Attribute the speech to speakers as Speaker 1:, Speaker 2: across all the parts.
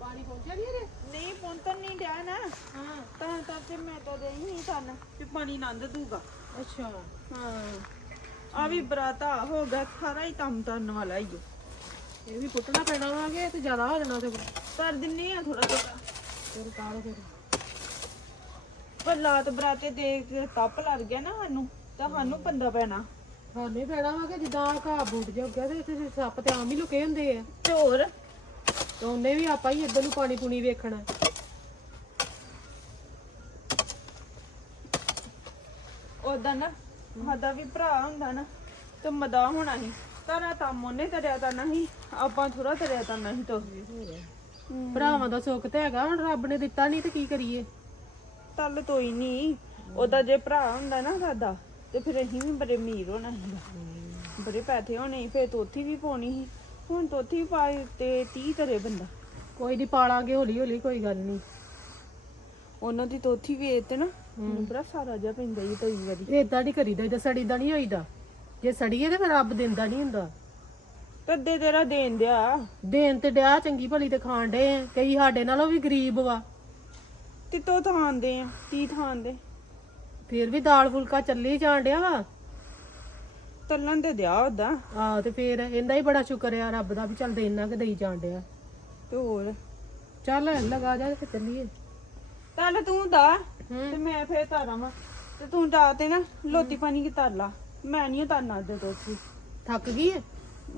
Speaker 1: ਪਾਣੀ ਪਹੁੰਚਿਆ ਨਹੀਂ ਰੇ ਨਹੀਂ ਪਹੁੰਚਣ ਨਹੀਂ ਡਿਆ ਨਾ। ਹਾਂ। ਤਾਂ ਤਾਂ ਤੇ ਮੈਂ ਤਾਂ ਦੇਈ ਨਹੀਂ ਸਨ
Speaker 2: ਕਿ ਪਾਣੀ ਨੰਦ ਦੂਗਾ। ਅੱਛਾ। ਹਾਂ। ਆ ਵੀ ਬਰਾਤਾ ਹੋ ਗਿਆ ਸਾਰਾ ਹੀ ਕੰਮ ਕਰਨ ਵਾਲਾ ਹੀ ਓ। ਇਹ ਵੀ ਪੁੱਟਣਾ ਪੈਣਾ ਵਾਗੇ ਤੇ ਜ਼ਿਆਦਾ ਹੋ ਜਾਣਾ ਤੇ
Speaker 1: ਕਰ ਦਿੰਨੀ ਆ ਥੋੜਾ ਥੋੜਾ ਫਿਰ ਕਾਲ ਫਿਰ? ਪਰ ਲਾਤ ਬਰਾਤੇ ਦੇ ਕੱਪ ਲੱਗ ਗਿਆ ਨਾ ਸਾਨੂੰ ਤਾਂ ਸਾਨੂੰ ਪੰਦਾ ਪੈਣਾ।
Speaker 2: ਸਾਨੂੰ ਹੀ ਪੈਣਾ ਵਾਗੇ ਜਿੱਦਾਂ ਘਾਹ ਬੂਟ ਜਾ ਗਿਆ ਤੇ ਇੱਥੇ ਸੱਪ ਤੇ ਆਮ ਹੀ ਲੁਕੇ ਹੁੰਦੇ ਆ। ਤੇ ਹੋਰ? ਤੇ ਉਹਨੇ ਵੀ ਆਪਾਂ ਹੀ ਇੱਧਰ ਨੂੰ ਪਾਣੀ ਪੂਣੀ ਵੇਖਣਾ।
Speaker 1: ਉਦਾਂ ਨਾ ਸਾਡਾ ਵੀ ਭਰਾ ਹੁੰਦਾ ਨਾ ਤੇ ਮਦਾ ਹੋਣਾ ਸੀ। ਤਾਰਾ ਤਾਂ ਮੋਨੇ ਤਰਿਆ ਤਾਂ ਨਹੀਂ ਆਪਾਂ ਥੋੜਾ ਤਰਿਆ ਤਾਂ ਨਹੀਂ ਤੋ।
Speaker 2: ਭਰਾਵਾਂ ਦਾ ਸੁੱਖ ਤੇ ਹੈਗਾ ਹੁਣ ਰੱਬ ਨੇ ਦਿੱਤਾ ਨਹੀਂ ਤੇ ਕੀ ਕਰੀਏ?
Speaker 1: ਤਲ ਤੋਈ ਨਹੀਂ ਉਹਦਾ ਜੇ ਭਰਾ ਹੁੰਦਾ ਨਾ ਸਾਡਾ ਤੇ ਫਿਰ ਅਸੀਂ ਵੀ ਬੜੇ ਅਮੀਰ ਹੋਣਾ ਸੀ। ਬੜੇ ਪੈਸੇ ਹੋਣੇ ਸੀ, ਫਿਰ ਤੋਥੀ ਵੀ ਪਾਉਣੀ ਸੀ। ਹੁਣ ਤੋਥੀ ਵੀ ਪਾਏ ਤੇ 30 ਤਰੇ ਬੰਦਾ।
Speaker 2: ਕੋਈ ਨਹੀਂ ਪਾਲਾਂਗੇ ਹੌਲੀ ਹੌਲੀ ਕੋਈ ਗੱਲ ਨਹੀਂ
Speaker 1: ਉਹਨਾਂ ਦੀ ਤੋਥੀ ਵੇਚ ਤੇ ਨਾ ਮੈਨੂੰ ਬੜਾ ਸਾਰਾ ਜਿਹਾ ਪੈਂਦਾ ਹੀ ਕਈ
Speaker 2: ਵਾਰੀ। ਏਦਾਂ ਨਹੀਂ ਕਰੀਦਾ ਏਦਾਂ ਸੜੀਦਾ ਨਹੀਂ ਹੋਈਦਾ। ਜੇ ਸੜੀਏ ਤੇ ਫਿਰ ਰੱਬ ਦਿੰਦਾ ਨਹੀਂ ਹੁੰਦਾ।
Speaker 1: ਤੱਦੇ ਤੇਰਾ ਦੇਣ ਦਿਆ।
Speaker 2: ਦੇਣ ਤੇ ਡਿਆ ਚੰਗੀ ਭਲੀ ਤੇ ਖਾਣ ਡੇ ਆ। ਕਈ ਸਾਡੇ ਨਾਲੋਂ ਵੀ ਗਰੀਬ ਵਾ।
Speaker 1: ਤਿੱਤੋ ਥਾਂ ਦੇ ਆ 30 ਥਾਂ ਦੇ।
Speaker 2: ਫਿਰ ਵੀ ਦਾਲ ਫੁਲਕਾ ਚੱਲੀ ਜਾਣ ਡਿਆ ਵਾ?
Speaker 1: ਤੱਲਣ ਤੇ ਦਿਆ ਉਹਦਾ
Speaker 2: ਆ ਤੇ ਫਿਰ ਇਹਦਾ ਹੀ ਬੜਾ ਸ਼ੁਕਰ ਆ ਰੱਬ ਦਾ ਵੀ ਚੱਲ ਦੇਣਾ ਕਿ ਦੇਈ ਜਾਣ ਡਿਆ। ਤੇ ਹੋਰ? ਚੱਲ ਲਗਾ ਜਾ ਤੇ ਚੱਲੀਏ।
Speaker 1: ਚੱਲ ਤੂੰ ਦਾ ਤੇ ਮੈਂ ਫੇਰ ਤਾਰਾਂ ਵਾ। ਤੇ ਤੂੰ ਜਾ ਤੇ ਨਾ ਲੋਤੀ ਪਾਣੀ ਕੀ ਤਰ ਲਾ। ਮੈਂ ਨਹੀਂ ਤਰਨਾ ਦੇ ਤੋਥੀ ਥੱਕ ਗਈ ਹੈ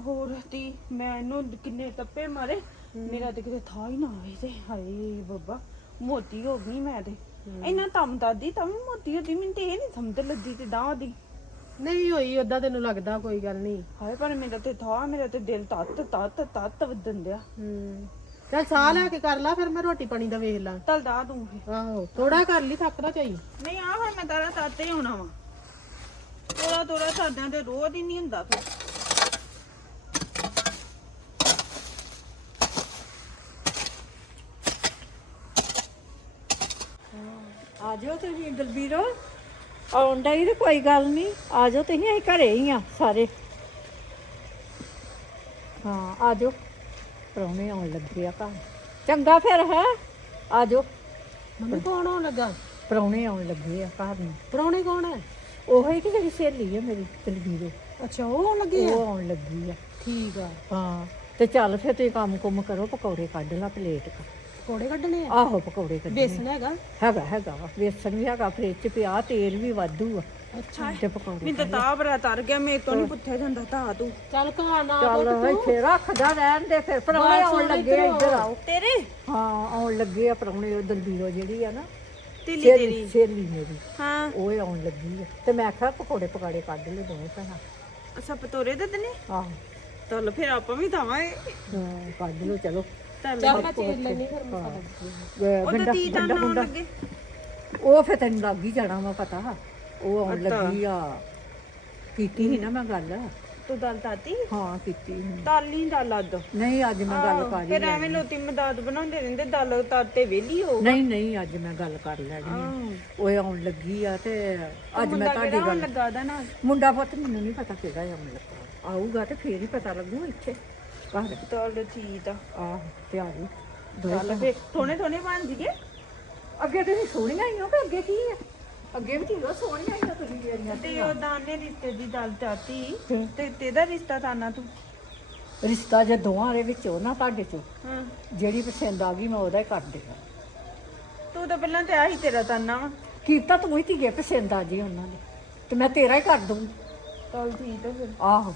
Speaker 1: ਹੋਰ ਤੀ ਮੈਂ ਇਹਨੂੰ ਕਿੰਨੇ ਟੱਪੇ ਮਾਰੇ। ਮੇਰਾ ਤੇ ਕਿਤੇ ਥਾ ਹੀ ਨਾ ਆਵੇ ਤੇ
Speaker 2: ਹਾਏ ਬੱਬਾ ਮੋਟੀ ਹੋ ਗਈ ਮੈਂ ਤੇ।
Speaker 1: ਇੰਨਾ ਤਮ ਦਾਦੀ ਤਮ ਮੋਟੀ ਹੋਦੀ ਮੈਨੂੰ ਤੇ ਇਹ ਨਹੀਂ ਸਮਝ ਲੱਗੀ ਤੇ ਦਾਹ ਦੀ।
Speaker 2: ਨਹੀਂ ਹੋਈ ਓਦਾਂ ਤੈਨੂੰ ਲੱਗਦਾ ਕੋਈ ਗੱਲ ਨਹੀਂ।
Speaker 1: ਹਾਏ ਪਰ ਮੇਰਾ ਤੇ ਥਾ ਮੇਰਾ ਤੇ ਦਿਲ ਤੱਤ ਤੱਤ ਤੱਤ ਵਧਣ ਦਿਆ ਹੂੰ।
Speaker 2: ਚੱਲ ਸਾਹ ਲੈ ਕੇ ਕਰ ਲਾ ਫਿਰ ਮੈਂ ਰੋਟੀ ਪਾਣੀ ਦਾ ਵੇਖ ਲਾਂ।
Speaker 1: ਤਲ ਦਾ ਫੇ
Speaker 2: ਆਹੋ ਥੋੜਾ ਕਰ ਲਈ ਥੱਕਦਾ ਚਾਹੀ
Speaker 1: ਨਹੀਂ ਆ ਹੁਣ ਮੈਂ ਤਾਰਾ ਤਾਤੇ ਹੀ ਹੋਣਾ ਵਾ। ਥੋੜਾ ਥੋੜਾ ਸਾਡਿਆਂ ਤੇ ਰੋਜ਼ ਹੀ ਨਹੀਂ ਹੁੰਦਾ ਫਿਰ
Speaker 2: ਆ ਜਾਓ ਤੁਸੀਂ ਦਲਬੀਰੋ। ਆਉਂਦਾ ਹੀ ਤੇ ਕੋਈ ਗੱਲ ਨਹੀਂ ਆ ਜਾਓ ਤੁਸੀਂ ਅਸੀਂ ਘਰੇ ਹੀ ਆ ਸਾਰੇ। ਹਾਂ ਆ ਜਾਓ। ਪ੍ਰਾਹੁਣੇ ਆਉਣ ਲੱਗੇ ਆ ਘਰ। ਚੰਗਾ ਫਿਰ ਹੈ? ਆ ਜਾਓ।
Speaker 1: ਮੰਮੀ ਕੌਣ ਆਉਣ ਲੱਗਾ?
Speaker 2: ਪ੍ਰਾਹੁਣੇ ਆਉਣ ਲੱਗੇ ਆ ਘਰ ਨੂੰ।
Speaker 1: ਪਰੌਣੇ ਕੌਣ ਹੈ
Speaker 2: ਉਹ ਹੀ ਕਿ ਜਿਹੜੀ ਸਹੇਲੀ ਹੈ ਮੇਰੀ ਦਲਬੀਰੋ।
Speaker 1: ਅੱਛਾ ਉਹ ਆਉਣ ਲੱਗੇ
Speaker 2: ਆ? ਉਹ ਆਉਣ ਲੱਗੀ ਆ। ਠੀਕ ਆ। ਹਾਂ ਤੇ ਚੱਲ ਫਿਰ ਤੁਸੀਂ ਕੰਮ ਕੁਮ ਕਰੋ ਪਕੌੜੇ ਕੱਢ ਲਾ ਪਲੇਟ 'ਚ ਕੋੜੇ ਕੱਢਣੇ ਆ? ਆਹੋ ਪਕੌੜੇ ਕੱਢ ਬੇਸਣ ਹੈਗਾ? ਹੈਗਾ ਹੈਗਾ ਵਾ। ਵੇਸਣ ਵੀ ਹੈਗਾ ਫ੍ਰਿਜ 'ਚ ਪਿਆ ਤੇਲ ਵੀ ਵਾਧੂ ਆ। ਅੱਛਾ। ਤੇ ਪਕੌੜੇ
Speaker 1: ਮੈਨੂੰ ਤਾਂ ਤਾਹ ਬੜਾ ਤਰ ਗਿਆ ਮੇਰੇ ਤੋਂ ਨਹੀਂ ਪੁੱਛਿਆ ਜਾਂਦਾ ਤਾਹ ਤੂੰ।
Speaker 2: ਚੱਲ ਘਰ ਨਾ ਚੱਲ ਇੱਥੇ ਰੱਖਦਾ ਰਹਿਣ ਦੇ ਫਿਰ ਪਰੌਣੇ ਆਉਣ ਲੱਗੇ ਆ, ਇੱਧਰ ਆਓ। ਤੇਰੇ? ਹਾਂ ਆਉਣ ਲੱਗੇ ਆ ਪਰੌਣੇ ਉਹ ਦਲਬੀਰੋ ਜਿਹੜੀ ਆ ਨਾ
Speaker 1: ਤੇਲੀ ਸਹੇਲੀ ਤੇਰੀ।
Speaker 2: ਸਹੇਲੀ ਮੇਰੀ। ਹਾਂ। ਉਹ ਹੀ ਆਉਣ ਲੱਗੀ ਆ। ਤੇ ਮੈਂ ਕਿਹਾ ਪਕੌੜੇ ਪਕਾੜੇ ਕੱਢ ਲੈ ਦੋਵੇਂ ਭੈਣਾਂ।
Speaker 1: ਅੱਛਾ ਪਤੋਰੇ ਦੇ ਦਨੇ? ਆਹੋ। ਚੱਲ ਫਿਰ ਆਪਾਂ ਵੀ ਤਾਵਾਂਗੇ
Speaker 2: ਹਾਂ ਕੱਢ ਲਓ ਚਲੋ।
Speaker 1: ਚੱਲ ਚੱਲ ਮੈਂ ਚੀਰ ਲੈਣੀ ਫਿਰ ਮਸਾਲਾ ਅਹ ਉਹ ਤਾਂ ਤੀ ਤਾਂ ਗੰਡਾ ਆਉਣ ਗੁੰਡਾ ਲੱਗੇ।
Speaker 2: ਉਹ ਫਿਰ ਤੈਨੂੰ ਲੱਗ ਹੀ ਜਾਣਾ ਵਾ ਪਤਾ। ਉਹ ਆਉਣ ਲੱਗੀ ਆ। ਕੀਤੀ ਸੀ ਨਾ ਮੈਂ ਗੱਲ?
Speaker 1: ਤੂੰ ਦਲ ਤਾਤੀ?
Speaker 2: ਹਾਂ ਕੀਤੀ ਸੀ।
Speaker 1: ਦਲ ਨਹੀਂ ਦਲ ਲੱਦ
Speaker 2: ਨਹੀਂ ਅੱਜ ਮੈਂ ਗੱਲ ਕਰ
Speaker 1: ਫਿਰ ਐਵੇਂ ਲੋਤੀ ਮਦਦ ਬਣਾਉਂਦੇ ਰਹਿੰਦੇ ਦਲ ਤਾਤੇ ਵੇਲੀ ਹੋ
Speaker 2: ਨਹੀਂ ਨਹੀਂ ਅੱਜ ਮੈਂ ਗੱਲ ਕਰ ਲੈਣੀ ਆ। ਉਹ ਆਉਣ ਲੱਗੀ ਆ ਤੇ
Speaker 1: ਅੱਜ ਮੈਂ ਤੁਹਾਡੀ ਗੱਲ ਲੱਗਾ ਦਾ ਨਾ
Speaker 2: ਮੁੰਡਾ ਪੁੱਤ ਮੈਨੂੰ ਨਹੀਂ ਪਤਾ ਕਿਹੜਾ ਆਉਣ ਲੱਗਾ। ਆਊਗਾ ਤੇ ਫੇਰ ਹੀ ਪਤਾ ਲੱਗੂ ਇੱਥੇ।
Speaker 1: ਘਰ। ਚੱਲ ਠੀਕ ਆ।
Speaker 2: ਆਹ ਤੇ ਆ ਗਈ
Speaker 1: ਚੱਲ ਫੇ ਥੋਣੇ ਥੋਣੇ ਬਣ ਜੀਏ
Speaker 2: ਅੱਗੇ ਤੁਸੀਂ ਸੋਹਣੀਆਂ ਹੀ ਹੋ ਕਿ ਅੱਗੇ ਕੀ ਹੈ ਅੱਗੇ ਵੀ ਠੀਕ ਸੋਹਣੀਆਂ ਹੀ ਹੋ ਤੁਸੀਂ ਮੇਰੀਆਂ
Speaker 1: ਤੇ ਉਹ ਦਾਨੇ ਰਿਸ਼ਤੇ ਦੀ ਦਲ ਚਾਤੀ। ਤੇ ਤੇਦਾ ਰਿਸ਼ਤਾ ਤਾਨਾ ਤੂੰ?
Speaker 2: ਰਿਸ਼ਤਾ ਜੇ ਦੋਵਾਂ ਦੇ ਵਿੱਚੋਂ ਨਾ ਤੁਹਾਡੇ ਚੋਂ। ਹਾਂ। ਜਿਹੜੀ ਪਸੰਦ ਆ ਗਈ ਮੈਂ ਉਹਦਾ ਹੀ ਕਰ ਦੇਗਾ
Speaker 1: ਤੂੰ ਤਾਂ ਪਹਿਲਾਂ ਤੇ ਆਹੀ ਤੇਰਾ ਤਾਨਾ ਵਾ।
Speaker 2: ਕੀਤਾ ਤੂੰ ਹੀ ਧੀਏ ਪਸੰਦ ਆ ਜੀ ਉਹਨਾਂ ਦੇ। ਤੇ ਮੈਂ ਤੇਰਾ ਹੀ ਕਰ ਦੂੰਗੀ
Speaker 1: ਚੱਲ ਠੀਕ ਆ ਫਿਰ।
Speaker 2: ਆਹੋ।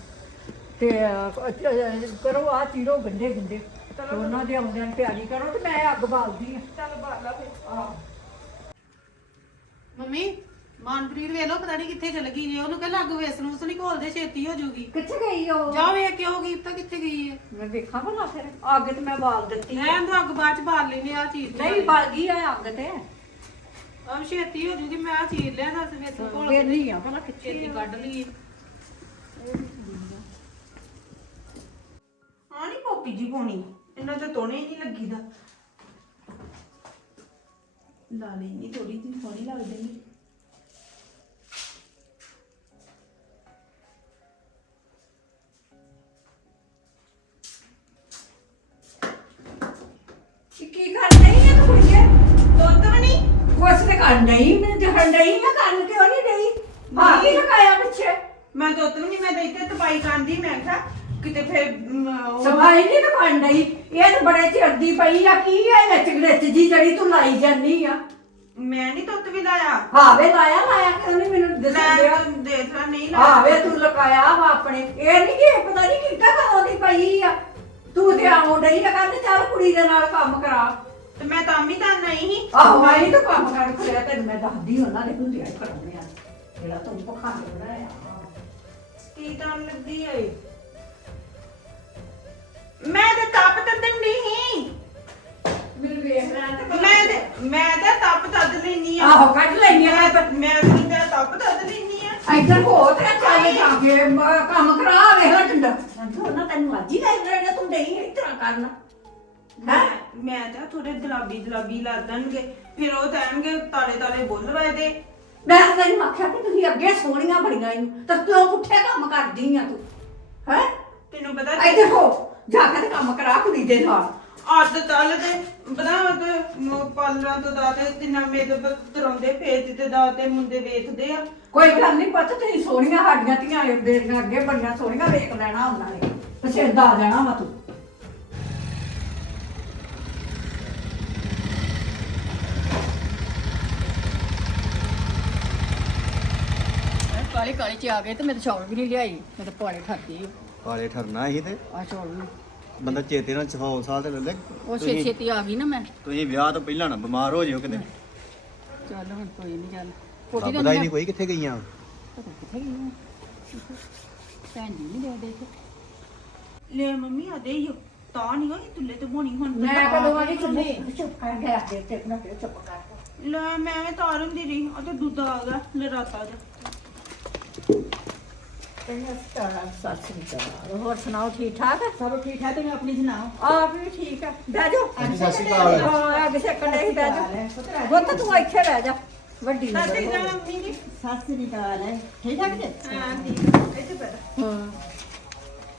Speaker 2: ਤੇ ਅਹ, ਅਹ, ਕਰੋ ਆ ਚੀਰੋ ਗੰਡੇ ਗੰਡੇ। ਤੇ ਉਹਨਾਂ ਦੇ ਆਉਂਦਿਆਂ ਨੂੰ ਤਿਆਰੀ ਕਰੋ ਤੇ ਮੈਂ ਅੱਗ ਬਾਲਦੀ ਆ।
Speaker 1: ਚੱਲ ਬਾਲਾ ਫਿਰ। ਆਹ। ਮੰਮੀ ਮਾਨਪ੍ਰੀਤ ਵੇਖ ਲੋ ਪਤਾ ਨਹੀਂ ਕਿੱਥੇ ਚਲ ਗਈ ਜੇ। ਉਹਨੂੰ ਕਹਿ ਲੱਗ ਵੇਸਣ ਉਸ ਨਹੀਂ ਘੋਲਦੇ ਛੇਤੀ ਹੋ ਜਾਊਗੀ
Speaker 2: ਕਿੱਥੇ ਗਈ ਉਹ?
Speaker 1: ਜਾ ਵੇਖ ਕਿਉਂ ਗਈ ਤਾਂ ਕਿੱਥੇ ਗਈ ਹੈ
Speaker 2: ਮੈਂ ਵੇਖਾਂ ਭਲਾ ਫਿਰ।
Speaker 1: ਅੱਗ ਤੇ ਮੈਂ ਬਾਲ ਦਿੱਤੀ
Speaker 2: ਰਹਿਣ ਦੋ ਅੱਗ ਬਾਅਦ ਚ ਬਾਲ ਲੈਨੇ ਆ ਤੇ ਨਹੀਂ ਬਲ ਗਈ ਆ ਅੱਗ ਤੇ।
Speaker 1: ਆ ਛੇਤੀ ਹੋ ਜੂਗੀ ਮੈਂ ਆ ਚੀਰ ਲਿਆ ਦੱਸ
Speaker 2: ਵੇਸਣ ਘੋਲ ਫੇਰ ਨਹੀਂ ਆ ਭਲਾ ਕਿੱਥੇ ਛੇਤੀ ਕੱਢ ਲਈ।
Speaker 1: ਧੋਪੀ ਜੀ ਪਾਉਣੀ ਇਹਨਾਂ ਤੇ ਤੋਣੇ ਹੀ ਨਹੀਂ ਲੱਗੀਦਾ।
Speaker 2: ਲਾ ਲੈਣੀ ਥੋੜੀ ਜਿਹੀ ਸੋਹਣੀ ਲੱਗਦੀ ਨੇ
Speaker 1: ਕੀ ਕਰ ਰਹੀ ਹੈ ਤੂੰ ਕੁੜੀਏ? ਦੁੱਧ ਵੀ ਨਹੀਂ?
Speaker 2: ਕੁਛ ਤੇ ਕਰ ਨਹੀਂ
Speaker 1: ਮੈਂ ਜਹਣ ਨਹੀਂ ਮੈਂ ਕੰਨ ਕਿਉਂ ਨਹੀਂ ਡਈ? ਮਾਂ ਕੀ ਲਗਾਇਆ ਪਿੱਛੇ? ਮੈਂ ਦੁੱਧ ਵੀ ਨਹੀਂ ਮੈਂ ਤਾਂ ਇੱਥੇ ਤਪਾਈ ਕਾਂਦੀ ਮੈਂ ਕਿਹਾ ਕਿਤੇ ਫਿਰ
Speaker 2: ਸਫ਼ਾਈ ਨਹੀਂ ਦਿਖਣ ਡਈ? ਇਹ ਤਾਂ ਬੜੇ ਚਿਰਦੀ ਪਈ ਆ ਕੀ ਹੈ ਵਿੱਚ ਵਿੱਚ ਜੀ ਜਿਹੜੀ ਤੂੰ ਲਾਈ ਜਾਂਦੀ ਆ?
Speaker 1: ਮੈਂ ਨਹੀਂ ਦੁੱਧ ਵੀ ਲਾਇਆ।
Speaker 2: ਹਾਂ ਵੇ ਲਾਇਆ ਲਾਇਆ ਕਿਉਂ ਨਹੀਂ ਮੈਨੂੰ
Speaker 1: ਦੱਸਣ ਲੈ ਤੂੰ ਦੇਖ ਲੈ ਨਹੀਂ
Speaker 2: ਹਾਂ ਲਾਇਆ। ਵੇ ਤੂੰ ਲਗਾਇਆ ਵਾ ਆਪਣੇ। ਇਹ ਨਹੀਂ ਕਿ ਪਤਾ ਨਹੀਂ ਕਿੱਦਾਂ ਕਦੋਂ ਦੀ ਪਈ ਆ। ਤੂੰ ਤੇ ਆਉਂ ਡਈ ਤਾਂ ਕਹਿੰਦੇ ਚੱਲ ਕੁੜੀ ਦੇ ਨਾਲ ਕੰਮ ਕਰਾ।
Speaker 1: ਤੇ ਮੈਂ ਤਾਂ ਵੀ ਤਾਂ ਨਹੀਂ।
Speaker 2: ਆਹੋ ਆਈ ਤਾਂ ਕੰਮ ਕਰ ਖੜਿਆ ਤੈਨੂੰ ਮੈਂ ਦੱਸਦੀ ਉਹਨਾਂ ਦੇ ਹੁੰਦੇ ਆ ਕਰਾਉਣੇ ਆ। ਜਿਹੜਾ ਤੂੰ ਪਖੰਡ ਬਣਾਇਆ
Speaker 1: ਕੀ ਤਾਂ ਲੱਗਦੀ ਏ ਮੈਂ ਤੇ ਤਪ ਤੱਦਣ ਨਹੀਂ ਮੈਨੂੰ ਵੇਖ ਲੈਣ ਤੇ ਪਤਾ ਮੈਂ ਤੇ ਮੈਂ ਤਾਂ ਤਪ ਤੱਦ ਲੈਣੀ
Speaker 2: ਆ। ਆਹੋ ਕੱਢ ਲੈਣੀ ਆ। ਮੈਂ
Speaker 1: ਤਾਂ ਮੈਂ ਤੇ ਤਾਂ ਤਪ ਤੱਦ ਲੈਣੀ
Speaker 2: ਆ। ਇੱਧਰ ਹੋ ਤੇ ਚੱਲ ਜਾ ਕੇ ਮ- ਕੰਮ ਕਰਾ ਵੇਖ ਲੈ ਡੰਡਾ ਉਹਨਾਂ ਤੈਨੂੰ ਅੱਜ ਹੀ ਲੈ ਲੈਣਾ ਤੂੰ ਨਹੀਂ ਇਸ ਤਰ੍ਹਾਂ ਕਰਨਾ।
Speaker 1: ਮੈਂ ਮੈਂ ਤਾਂ ਥੋੜੇ ਗੁਲਾਬੀ ਗੁਲਾਬੀ ਲਾ ਦੇਣਗੇ। ਫਿਰ ਉਹ ਕਹਿਣਗੇ ਤਾਲੇ ਤਾਲੇ ਬੁੱਲ ਵਜਦੇ।
Speaker 2: ਮੈਂ ਤਾਂ ਤੈਨੂੰ ਆਖਿਆ ਕਿ ਤੁਸੀਂ ਅੱਗੇ ਸੋਹਣੀਆਂ ਬੜੀਆਂ ਈ ਤਾਂ ਕਿਉਂ ਪੁੱਠੇ ਕੰਮ ਕਰਦੀ ਆ ਤੂੰ। ਹੈ? ਤੈਨੂੰ ਪਤਾ ਇੱਧਰ ਹੋ। ਜਾ ਕੇ ਤੇ ਕੰਮ ਕਰਾ ਕੁੜੀ ਦੇ ਨਾਲ।
Speaker 1: ਅੱਧ ਤਲ ਦੇ ਬਣਾ ਉਹ ਪਾਲਰਾਂ ਤੋਂ ਦਾਤੇ ਤਿੰਨਾਂ ਮੇਦ ਤਰਾਉਂਦੇ ਫੇਰ ਤੇ ਦਾਤੇ ਮੁੰਡੇ ਵੇਖਦੇ ਆ।
Speaker 2: ਕੋਈ ਗੱਲ ਨਹੀਂ ਪਤਾ ਤੁਸੀਂ ਸੋਹਣੀਆਂ ਸਾਡੀਆਂ ਧੀਆਂ ਦੇਰੀਆਂ ਅੱਗੇ ਬੜੀਆਂ ਸੋਹਣੀਆਂ ਵੇਖ ਲੈਣਾ ਉਹਨਾਂ ਨੇ। ਪਛੇਦਾ ਆ ਜਾਣਾ ਵਾ ਤੂੰ। ਕਾਲੀ ਕਾਲੀ ਚ ਆ ਗਏ ਤੇ ਮੇਰੇ ਚੌਲ ਵੀ ਨਹੀਂ ਲਿਆਈ ਮੈਂ ਤਾਂ ਪਾਣੀ ਖਾਦੀ
Speaker 3: ਕਾਲੇ ਠਰਨਾ ਸੀ ਤੇ। ਆ ਚੌਲ ਬੰਦਾ ਚੇਤੇ ਨਾਲ 100 ਸਾਲ ਤੇ ਲੈ ਲੈ
Speaker 2: ਉਹ ਛੇਤੀ ਛੇਤੀ ਆ ਗਈ ਨਾ ਮੈਂ।
Speaker 3: ਤੁਸੀਂ ਵਿਆਹ ਤੋਂ ਪਹਿਲਾਂ ਨਾ ਬਿਮਾਰ ਹੋ ਜਿਓ ਕਿਤੇ।
Speaker 2: ਚੱਲ ਹੁਣ ਕੋਈ ਨਹੀਂ ਚੱਲ।
Speaker 3: ਕੋਟੀ ਲੱਭਦਾ ਹੀ ਨਹੀਂ ਕੋਈ ਕਿੱਥੇ ਗਈਆਂ। ਪਤਾ ਕਿੱਥੇ ਗਈ ਆ?
Speaker 2: ਭੈਣ ਜੀ ਨਹੀਂ ਦੇ ਦੇ
Speaker 1: ਕੇ ਲੈ ਮੰਮੀ ਆ ਦੇ ਹੀ ਤਾਂ ਨਹੀਂ ਹੋਈ ਤੁੱਲੇ ਤੇ ਬੋਣੀ ਹੁਣ।
Speaker 2: ਮੈਂ ਕਦੋਂ ਆਣੀ ਚੁੱਪ ਚੁੱਪ ਕਰ ਗਿਆ ਦੇ ਤੇ ਨਾ ਤੇ ਚੁੱਪ
Speaker 1: ਕਰ ਲੈ ਮੈਂ ਵੀ ਤਾਰ ਹੁੰਦੀ ਰਹੀ ਤੇ ਦੁੱਧ ਆ ਗਿਆ ਲੈ ਰਾਤਾ ਜਾ
Speaker 2: ਤੈਨੂੰ ਸਤਿ ਸ੍ਰੀ ਅਕਾਲ। ਹੋਰ ਸੁਣਾਓ ਠੀਕ ਠਾਕ?
Speaker 1: ਸਭ ਠੀਕ ਠਾਕ ਤੁਸੀਂ ਆਪਣੀ ਸੁਣਾਓ?
Speaker 2: ਆਪ ਵੀ ਠੀਕ ਆ ਬਹਿ ਜਾ ਸਤਿ ਸ਼੍ਰੀ ਅਕਾਲ। ਹਾਂ ਅੱਗ ਸੇਕਣ ਦੇ ਬਹਿ ਜਾ ਬੁੱਤ ਤੂੰ ਇੱਥੇ ਬਹਿ ਜਾ।
Speaker 1: ਵੱਡੀ ਨੂੰ ਸਾਡੀ ਬਹਿ ਨਾ ਜਾ। ਮੰਮੀ ਜੀ। ਸਤਿ ਸ੍ਰੀ ਅਕਾਲ।
Speaker 2: ਠੀਕ ਠਾਕ ਜੀ?
Speaker 1: ਹਾਂ ਠੀਕ। ਆ, ਇੱਥੇ ਬੈਠ ਹਾਂ।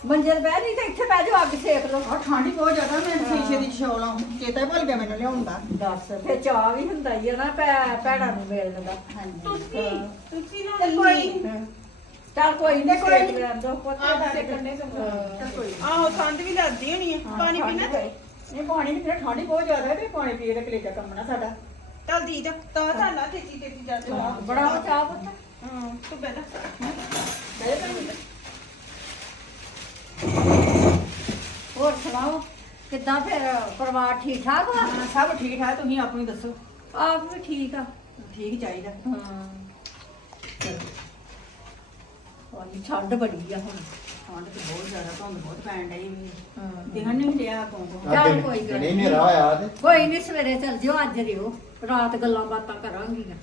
Speaker 2: ਮੰਜੇ ਤੇ ਬਹਿ ਨਹੀਂ ਤੇ ਇੱਥੇ ਬਹਿ ਜਾ ਅੱਗ ਸੇਕ ਲਓ।
Speaker 1: ਆ ਠੰਡ ਬਹੁਤ ਜ਼ਿਆਦਾ ਮੈਂ ਸ਼ੀਸ਼ੇ ਦੀ ਛੋਲਾਂ ਚੇਤਾ ਹੀ ਭੁੱਲ ਗਿਆ ਮੈਨੂੰ ਲਿਆਉਂਦਾ। ਦੱਸ ਫੇ ਚਾਹ ਵੀ ਹੁੰਦਾ ਹੀ ਆ ਨਾ ਭੈ ਭੈਣਾਂ ਨੂੰ ਮਿਲਣ ਦਾ। ਤੁਸੀਂ ਤੁਸੀਂ ਨਾ
Speaker 2: ਕੋਈ ਚੱਲ ਕੋਈ ਨਹੀਂ ਕੋਈ ਲੈਣ ਦੋ ਪੁੱਤ ਦੇ
Speaker 1: ਆਹੋ ਠੰਡ ਵੀ ਲੱਗਦੀ ਹੋਣੀ ਆ ਪਾਣੀ ਪੀਣਾ
Speaker 2: ਇਹ ਪਾਣੀ ਨਹੀਂ ਠੰਡ ਹੀ ਬਹੁਤ ਜ਼ਿਆਦਾ ਤੇ ਪਾਣੀ ਪੀ ਕੇ ਕਲੇਜਾ ਕੰਮਣਾ ਸਾਡਾ।
Speaker 1: ਚੱਲ ਦੀ ਜਾ ਤਾਂ ਤਾਂ ਲਾ ਤੇਜੀ ਤੇਜੀ ਜਾ
Speaker 2: ਬੜਾ ਚਾਹ ਪੁੱਤ।
Speaker 1: ਹਾਂ ਤੂੰ ਬੈਠ
Speaker 2: ਹੋਰ ਸੁਣਾਓ ਕਿੱਦਾਂ ਫਿਰ ਪਰਿਵਾਰ ਠੀਕ ਠਾਕ ਵਾ? ਹਾਂ,
Speaker 1: ਸਭ ਠੀਕ ਠਾਕ ਤੁਸੀਂ ਆਪਣੀ ਦੱਸੋ?
Speaker 2: ਆਪ ਵੀ ਠੀਕ ਆ।
Speaker 1: ਠੀਕ ਚਾਹੀਦਾ। ਹਾਂ।
Speaker 2: ਉਹ ਠੰਡ ਬੜੀ ਆ ਹੁਣ।
Speaker 1: ਠੰਡ ਤੇ ਬਹੁਤ ਜ਼ਿਆਦਾ ਧੁੰਦ ਬਹੁਤ ਪੈਣ ਡਈ ਵੀ। ਹਾਂ। ਦਿਖਣ ਨਹੀਂ ਰਿਹਾ ਕੋਂ ਕੋਂ
Speaker 2: ਚੱਲ ਕੋਈ ਗੱਲ
Speaker 3: ਨਹੀਂ ਨੀ। ਮੇਰਾ ਹੋਇਆ ਤੇ।
Speaker 2: ਕੋਈ ਨਹੀਂ ਸਵੇਰੇ ਚੱਲ ਜਿਓ ਅੱਜ ਰਿਓ। ਰਾਤ ਗੱਲਾਂ ਬਾਤਾਂ ਕਰਾਂਗੀਆਂ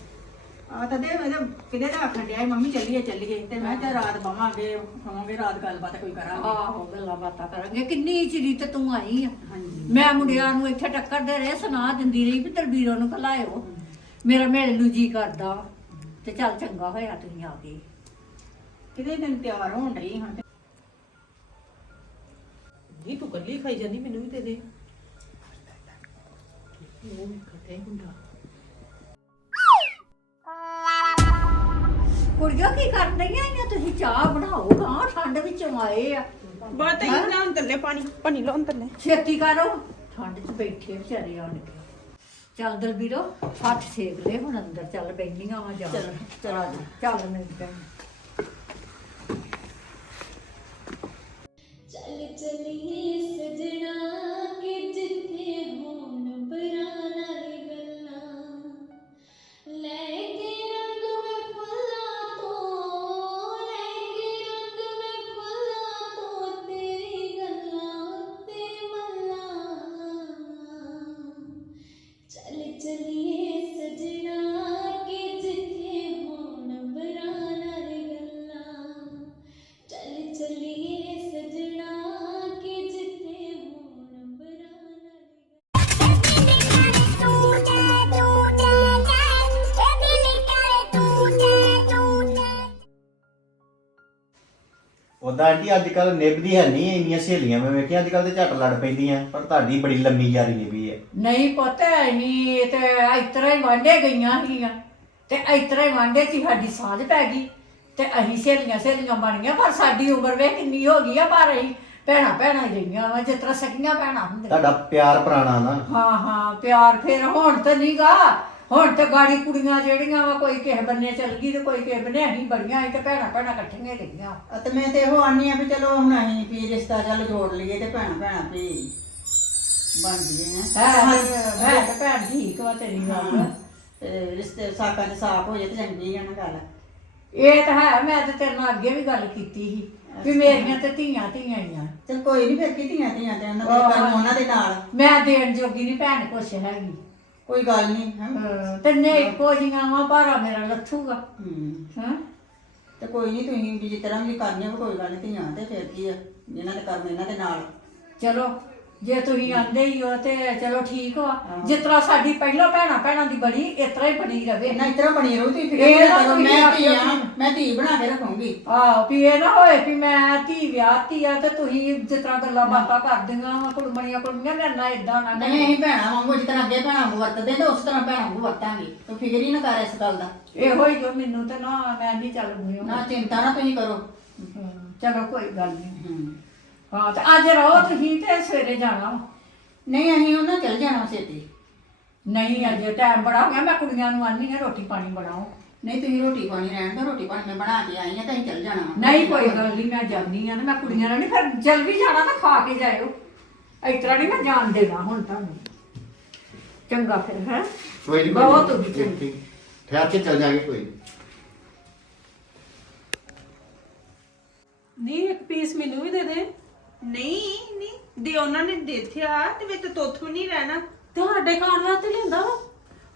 Speaker 1: ਆ ਤਾਂ ਦੇ ਮੈਂ ਕਿਤੇ ਦਾ ਆਖਣ ਡਿਆ ਸੀ, ਮੰਮੀ ਚੱਲੀਏ ਚੱਲੀਏ। ਤੇ ਮੈਂ ਕਿਹਾ ਚੱਲ ਰਾਤ ਬਾਵਾਂਗੇ ਖਾਵਾਂਗੇ ਰਾਤ ਗੱਲਬਾਤ ਕੋਈ ਕਰਾਂਗੇ।
Speaker 2: ਆਹੋ ਗੱਲਾਂ ਬਾਤਾਂ ਕਰਾਂਗੇ। ਕਿੰਨੀ ਚਿਰੀ ਤੇ ਤੂੰ ਆਈ ਆ। ਹਾਂਜੀ। ਮੈਂ ਮੁੰਡਿਆਂ ਨੂੰ ਇੱਥੇ ਟੱਕਰਦੇ ਰਹੇ ਸੁਣਾ ਦਿੰਦੀ ਰਹੀ ਵੀ ਤਰਬੀਰੋਂ ਨੂੰ ਘਲਾਇਓ। ਮੇਰਾ ਮੇਲ ਨੂੰ ਜੀ ਕਰਦਾ। ਵਾ। ਤੇ ਚੱਲ ਚੰਗਾ ਹੋਇਆ ਤੁਸੀਂ ਆ ਗਏ।
Speaker 1: ਕਿਤੇ ਦਿਨ ਤਿਆਰ ਹੋਣ ਡਈ ਹੁਣ ਤੇ।
Speaker 2: ਜੀ ਤੂੰ ਕੱਲੀ ਖਾਈ ਜਾਂਦੀ ਮੈਨੂੰ ਵੀ ਦੇ ਦੇ। ਉਹ ਖੱਟੇ ਹੁੰਦਾ ਕੁੜੀਆਂ ਕੀ ਕਰਨ ਡਈਆਂ ਆਈਆਂ? ਤੁਸੀਂ ਚਾਹ ਬਣਾਓ ਗਾਂ ਠੰਡ ਵਿੱਚੋਂ ਆਏ ਆ।
Speaker 1: ਬਾਤ ਹੀ? ਨਾ ਅੰਦਰਲੇ ਪਾਣੀ ਪਾਣੀ ਲਾਉਣ ਤੱਲੇ
Speaker 2: ਛੇਤੀ ਕਰੋ। ਠੰਡ 'ਚ ਬੈਠੇ ਵਿਚਾਰੇ ਆਣ ਕੇ। ਚੱਲ ਦਲਬੀਰੋ ਹੱਥ ਸੇਕ ਲੈ ਹੁਣ ਅੰਦਰ ਚੱਲ ਬੈਠੀਆਂ ਆ ਜਾ ਚੱਲ, ਚੱਲ ਆ ਜਾ। ਚੱਲ ਨਹੀਂ
Speaker 3: ਆਂਟੀ ਅੱਜ ਕੱਲ ਨਿਭਦੀ ਹੈ ਨਹੀਂ ਇੰਨੀਆਂ ਸਹੇਲੀਆਂ ਮੈਂ ਵੇਖਿਆ ਅੱਜ ਕੱਲ ਤੇ ਝੱਟ ਲੜ ਪੈਂਦੀਆਂ ਪਰ ਤੁਹਾਡੀ ਬੜੀ ਲੰਮੀ ਯਾਰੀ ਨਿਭੀ ਹੈ।
Speaker 1: ਨਹੀਂ ਪੁੱਤ ਅਸੀਂ ਤੇ ਇਤਰਾ ਹੀ ਵਾਂਡੇ ਗਈਆਂ ਸੀਗੀਆਂ ਤੇ ਇਤਰਾ ਹੀ ਵਾਂਡੇ ਸੀ ਸਾਡੀ ਸਾਂਝ ਪੈ ਗਈ ਤੇ ਅਸੀਂ ਸਹੇਲੀਆਂ ਸਹੇਲੀਆਂ ਬਣ ਗਈਆਂ ਪਰ ਸਾਡੀ ਉਮਰ ਵੇ ਕਿੰਨੀ ਹੋ ਗਈ ਆ ਪਰ ਅਸੀਂ ਭੈਣਾ ਭੈਣਾ ਹੀ ਰਹੀਆਂ ਵਾ ਜਿਸ ਤਰ੍ਹਾਂ ਸਕੀਆਂ ਭੈਣਾਂ ਹੁੰਦੀਆਂ।
Speaker 3: ਤੁਹਾਡਾ ਪਿਆਰ ਪੁਰਾਣਾ ਨਾ।
Speaker 1: ਹਾਂ ਹਾਂ ਪਿਆਰ ਫਿਰ ਹੁਣ ਤਾਂ ਨਹੀਂਗਾ ਹੁਣ ਤੇ ਗਾੜੀ ਕੁੜੀਆਂ ਜਿਹੜੀਆਂ ਵਾ ਕੋਈ ਕਿਸੇ ਬੰਨੇ ਚਲ ਗਈ ਤੇ ਕੋਈ ਕਿਸੇ ਬੰਨੇ ਅਸੀਂ ਬੜੀਆਂ ਅਸੀਂ ਤੇ ਭੈਣਾਂ ਭੈਣਾਂ ਇਕੱਠੀਆਂ ਹੀ ਰਹੀਆਂ।
Speaker 2: ਆ ਤੇ ਮੈਂ ਤੇ ਇਹੋ ਆਨੀ ਆ ਵੀ ਚਲੋ ਹੁਣ ਅਸੀਂ ਵੀ ਰਿਸ਼ਤਾ ਚੱਲ ਜੋੜ ਲਈਏ ਤੇ ਭੈਣ ਭੈਣਾਂ ਵੀ ਬਣ ਜੀਏ ਹੈ ਹੈ ਭੈਣ ਠੀਕ ਵਾ ਤੇਰੀ ਗੱਲ। ਤੇ ਰਿਸ਼ਤੇ ਸਾਕਾਂ ਦੇ ਸਾਕ ਹੋ ਜੇ ਤੇ ਚੰਗੀ ਆ ਨਾ ਗੱਲ।
Speaker 1: ਇਹ ਤਾਂ ਹੈ ਮੈਂ ਤੇ ਤੇਰੇ ਨਾਲ ਅੱਗੇ ਵੀ ਗੱਲ ਕੀਤੀ ਸੀ ਵੀ ਮੇਰੀਆਂ ਤੇ ਧੀਆਂ ਧੀਆਂ ਹੀ ਆ।
Speaker 2: ਚਲ ਕੋਈ ਨਹੀਂ ਫਿਰ ਕੀ ਧੀਆਂ ਧੀਆਂ ਤੇ ਉਹਨਾਂ ਦੇ ਨਾਲ।
Speaker 1: ਮੈਂ ਦੇਣ ਜੋਗੀ ਨਹੀਂ ਭੈਣ ਕੁਛ ਹੈਗੀ।
Speaker 2: ਕੋਈ ਗੱਲ ਨਹੀਂ ਹੈ?
Speaker 1: ਹਾਂ, ਤੇ ਨੇ ਇੱਕੋ ਜੀਆਂ ਵਾ ਭਾਰਾ ਮੇਰਾ ਲੱਥੂਗਾ। ਹੂੰ।
Speaker 2: ਹਾਂ? ਤੇ ਕੋਈ ਨਹੀਂ ਤੁਸੀਂ ਵੀ ਜਿਸ ਤਰ੍ਹਾਂ ਵੀ ਕਰਨੀਆਂ ਕੋਈ ਗੱਲ ਨਹੀਂ ਧੀਆਂ ਤੇ ਫਿਰ ਕੀ ਆ ਇਹਨਾਂ ਦੇ ਕਰਮ ਇਹਨਾਂ ਦੇ ਨਾਲ।
Speaker 1: ਚਲੋ। ਜੇ ਤੁਸੀਂ ਆਂਦੇ ਹੀ ਹੋ ਤੇ ਚਲੋ ਠੀਕ ਵਾ। ਜਿਸ ਤਰ੍ਹਾਂ ਸਾਡੀ ਪਹਿਲਾਂ ਭੈਣਾਂ ਭੈਣਾਂ ਦੀ ਬਣੀ ਇਸ ਤਰ੍ਹਾਂ ਹੀ ਬਣੀ ਰਵੇ। ਇਹਨਾਂ
Speaker 2: ਇਤਰਾ ਬਣੀ ਰਹੂ ਤੁਸੀਂ ਇਹ ਫਿਕਰ ਨਾ ਨਾ ਕਰੋ ਤੁਸੀਂ ਮੈਂ ਧੀ ਆ ਮੈਂ ਧੀ ਬਣਾ ਕੇ ਰੱਖੂੰਗੀ।
Speaker 1: ਆਹ ਵੀ ਇਹ ਨਾ ਹੋਏ ਵੀ ਮੈਂ ਧੀ ਵਿਆਹਤੀ ਆ ਤੇ ਤੁਸੀਂ ਜਿਸ ਤਰ੍ਹਾਂ ਗੱਲਾਂ ਬਾਤਾਂ ਕਰਦੀਆਂ ਵਾ ਕੁੜਮਣੀਆਂ ਕੁੜਮਣੀਆਂ ਮੇਰੇ ਨਾਲ ਇਦਾਂ ਨਾ
Speaker 2: ਨਹੀਂ ਅਸੀਂ ਭੈਣਾਂ ਵਾਂਗੂ ਜਿਸ ਤਰ੍ਹਾਂ ਅੱਗੇ ਭੈਣਾਂ ਵਾਂਗੂ ਵਰਤਦੇ ਤੇ ਉਸ ਤਰ੍ਹਾਂ ਭੈਣਾਂ ਵਾਂਗੂ ਵਰਤਾਂਗੇ। ਤੂੰ ਫਿਕਰ ਹੀ ਨਾ ਕਰ ਇਸ ਗੱਲ ਦਾ।
Speaker 1: ਇਹੋ ਹੀ ਜੋ ਮੈਨੂੰ ਤੇ ਨਾ ਮੈਂ ਨਹੀਂ ਚੱਲ ਗਈ
Speaker 2: ਨਾ ਚਿੰਤਾ ਨਾ ਤੁਸੀਂ ਕਰੋ।
Speaker 1: ਚਲੋ ਕੋਈ ਗੱਲ ਨਹੀਂ। ਹਾਂ ਤੇ ਅੱਜ ਰਹੋ ਤੁਸੀਂ ਤੇ ਸਵੇਰੇ ਜਾਣਾ ਵਾ।
Speaker 2: ਨਹੀਂ ਅਸੀਂ ਉਹਨਾਂ ਚਲ ਜਾਣਾ ਛੇਤੀ
Speaker 1: ਨਹੀਂ ਅਜੇ ਟਾਈਮ ਬੜਾ ਹੋ ਗਿਆ ਮੈਂ ਕੁੜੀਆਂ ਨੂੰ ਆਨੀ ਆ ਰੋਟੀ ਪਾਣੀ ਬਣਾਓ।
Speaker 2: ਨਹੀਂ ਤੁਸੀਂ ਰੋਟੀ ਪਾਣੀ ਰਹਿਣ ਦਿਓ ਰੋਟੀ ਪਾਣੀ ਮੈਂ ਬਣਾ ਕੇ ਆਈ ਆ ਤਾਂ ਅਸੀਂ ਚਲ ਜਾਣਾ ਵਾ।
Speaker 1: ਨਹੀਂ ਕੋਈ ਗੱਲ ਨਹੀਂ ਮੈਂ ਜਾਂਦੀ ਆ ਨਾ ਮੈਂ ਕੁੜੀਆਂ ਨਾਲ ਨਹੀਂ ਫਿਰ ਜਲ ਵੀ ਜਾਣਾ ਤਾਂ ਖਾ ਕੇ ਜਾਇਓ। ਇਸ ਤਰ੍ਹਾਂ ਨਹੀਂ ਮੈਂ ਜਾਣ ਦੇਣਾ ਹੁਣ ਤੁਹਾਨੂੰ।
Speaker 2: ਚੰਗਾ ਫਿਰ ਹੈ?
Speaker 3: ਕੋਈ ਨਹੀਂ ਬਹੁਤ ਹੋ ਗਈ ਚੰਗੀ। ਠਹਿਰ ਕੇ ਚੱਲ ਜਾਾਂਗੇ ਕੋਈ ਨੀ।
Speaker 1: ਨਹੀਂ ਇੱਕ ਪੀਸ ਮੈਨੂੰ ਵੀ ਦੇ ਦੇ। ਨਹੀਂ ਨਹੀਂ ਦੇ ਉਹਨਾਂ ਨੇ ਦੇਖਿਆ ਤੇ ਵਿੱਚ ਤੁੱਥ ਨਹੀਂ ਰਹਿਣਾ।
Speaker 2: ਤੁਹਾਡੇ ਖਾਣ ਵਾਸਤੇ ਲਿਆਂਦਾ ਵਾ?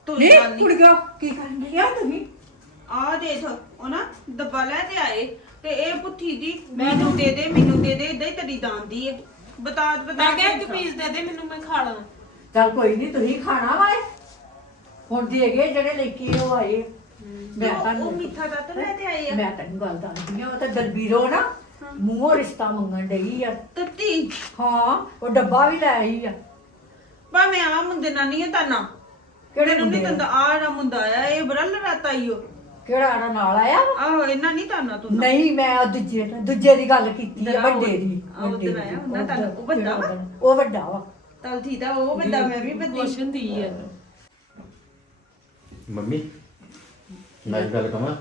Speaker 2: ਤੂੰ ਨਹੀਂ ਗੱਲ ਨਹੀਂ ਕੁੜੀਆਂ ਕੀ ਕਰਨ ਗਿਆ ਤੁਸੀਂ?
Speaker 1: ਆ ਦੇਖ ਉਹ ਨਾ ਡੱਬਾ ਲੈ ਤੇ ਆਏ ਤੇ ਇਹ ਪੁੱਠੀ ਦੀ ਮੈਨੂੰ ਦੇ ਦੇ ਮੈਨੂੰ ਦੇ ਦੇ ਇਦਾਂ ਹੀ ਤੇਰੀ ਦਾਂਦੀ ਹੈ ਬਤਾ ਬਤਾ
Speaker 2: ਮੈਂ ਕਿਹਾ ਇੱਕ ਪੀਸ ਦੇ ਦੇ ਮੈਨੂੰ ਮੈਂ ਖਾ ਲਾਂ ਚੱਲ ਕੋਈ ਨਹੀਂ ਤੁਸੀਂ ਖਾਣਾ ਵਾ। ਹੁਣ ਦੇ ਗਏ ਜਿਹੜੇ ਲੈ ਕੇ ਉਹ ਆਏ।
Speaker 1: ਮੈਂ ਉਹ ਤੁਹਾਨੂੰ ਮਿੱਠਾ ਦਾ ਤਾਂ ਲੈ ਤੇ ਆਏ ਆ।
Speaker 2: ਮੈਂ ਤੈਨੂੰ ਗੱਲ ਦੱਸਦੀ ਆ ਉਹ ਤਾਂ ਦਲਬੀਰੋ ਨਾ ਮੂੰਹੋਂ ਰਿਸ਼ਤਾ ਮੰਗਣ ਡਈ ਆ। ਤੱਤੀ ਹਾਂ ਉਹ ਡੱਬਾ ਵੀ ਲੈ ਆਈ ਆ।
Speaker 1: ਭਾਵੇਂ ਆ ਮੁੰਡੇ ਨਾਲ ਨਹੀਂ ਤਾਨਾ ਕਿਹੜੇ ਮੈਨੂੰ ਨਹੀਂ ਮੁੰਡੇ ਤੰਦਾ ਆ ਨਾ ਮੁੰਡਾ ਆਇਆ ਇਹ ਬੜਾ ਲੜਾਤਾ ਈ ਉਹ।
Speaker 2: ਕਿਹੜਾ ਆੜਾ ਨਾਲ ਆਇਆ ਵਾ?
Speaker 1: ਆਹੋ ਇਹਨਾਂ ਨਹੀਂ ਤਾਨਾ ਤੂੰ
Speaker 2: ਨਹੀਂ ਮੈਂ ਉਹ ਦੂਜੇ ਦੂਜੇ ਦੀ ਗੱਲ ਕੀਤੀ ਆ ਦਰਾ ਉਹ- ਵੱਡੇ ਦੀ
Speaker 1: ਆਹ ਉਹ ਵੱਡੇ ਆਇਆ, ਉਹਨਾਂ ਦਾ- ਉਹ ਵੱਡਾ ਵਾ?
Speaker 2: ਉਹ ਵੱਡਾ ਵਾ।
Speaker 1: ਤਲ ਥੀਦਾ ਉਹ ਵੱਡਾ ਮੈਂ ਵੀ ਵੱਡੀ।
Speaker 2: ਖੁਸ਼ ਹੁੰਦੀ ਹੈ
Speaker 3: ਮੰਮੀ ਮੈਂ ਇੱਕ ਗੱਲ ਕਹਾਂ?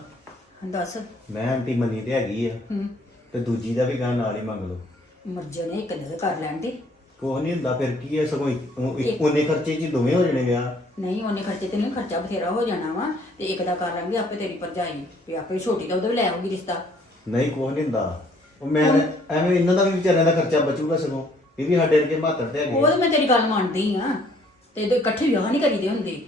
Speaker 3: ਦੱਸ। ਮੈਂ ਆਂਟੀ ਮੰਨੀ ਤੇ ਹੈਗੀ ਆ। ਹੂੰ। ਤੇ ਦੂਜੀ ਦਾ ਵੀ ਗਾਂ ਨਾਲ ਹੀ ਮੰਗ ਲਓ।
Speaker 2: ਮਰਜ਼ੀ ਨੇ ਇੱਕ ਨੇ ਕਰ ਲੈਣ ਦੀ
Speaker 3: ਕੁਛ ਨਹੀਂ ਹੁੰਦਾ ਫਿਰ ਕੀ ਹੈ ਸਗੋਂ ਇੱਕ- ਉਹ- ਇੱਕ- ਉਹਨੇ ਖਰਚੇ 'ਚ ਹੀ ਦੋਵੇਂ ਹੋ ਜਾਣੇ ਵਿਆਹ।
Speaker 2: ਨਹੀਂ ਉਹਨੇ ਖਰਚੇ ਤੇ ਨਹੀਂ ਖਰਚਾ ਬਥੇਰਾ ਹੋ ਜਾਣਾ ਵਾ ਤੇ ਇੱਕ ਦਾ ਕਰ ਲਾਂਗੇ ਆਪੇ ਤੇਰੀ ਭਰਜਾਈ। ਵੀ ਆਪੇ ਛੋਟੀ ਦਾ ਉਹਦਾ ਵੀ ਲੈ ਆਉਂਗੀ ਰਿਸ਼ਤਾ।
Speaker 3: ਨਹੀਂ ਕੁਛ ਨਹੀਂ ਹੁੰਦਾ। ਉਹ ਮੈਂ ਐਵੇਂ ਇਹਨਾਂ ਦਾ ਵੀ ਵਿਚਾਰਿਆਂ ਦਾ ਖਰਚਾ ਬਚੂਗਾ ਸਗੋਂ। ਇਹ ਵੀ ਸਾਡੇ ਵਰਗੇ ਮਾਤਰ ਤੇ ਉਹ
Speaker 2: ਹੈਗੇ ਤਾਂ ਮੈਂ ਤੇਰੀ ਗੱਲ ਮੰਨਦੀ ਆ। ਤੇ ਇਹਦੇ ਇਕੱਠੇ ਵਿਆਹ ਨਹੀਂ ਕਰੀਦੇ ਹੁੰਦੇ।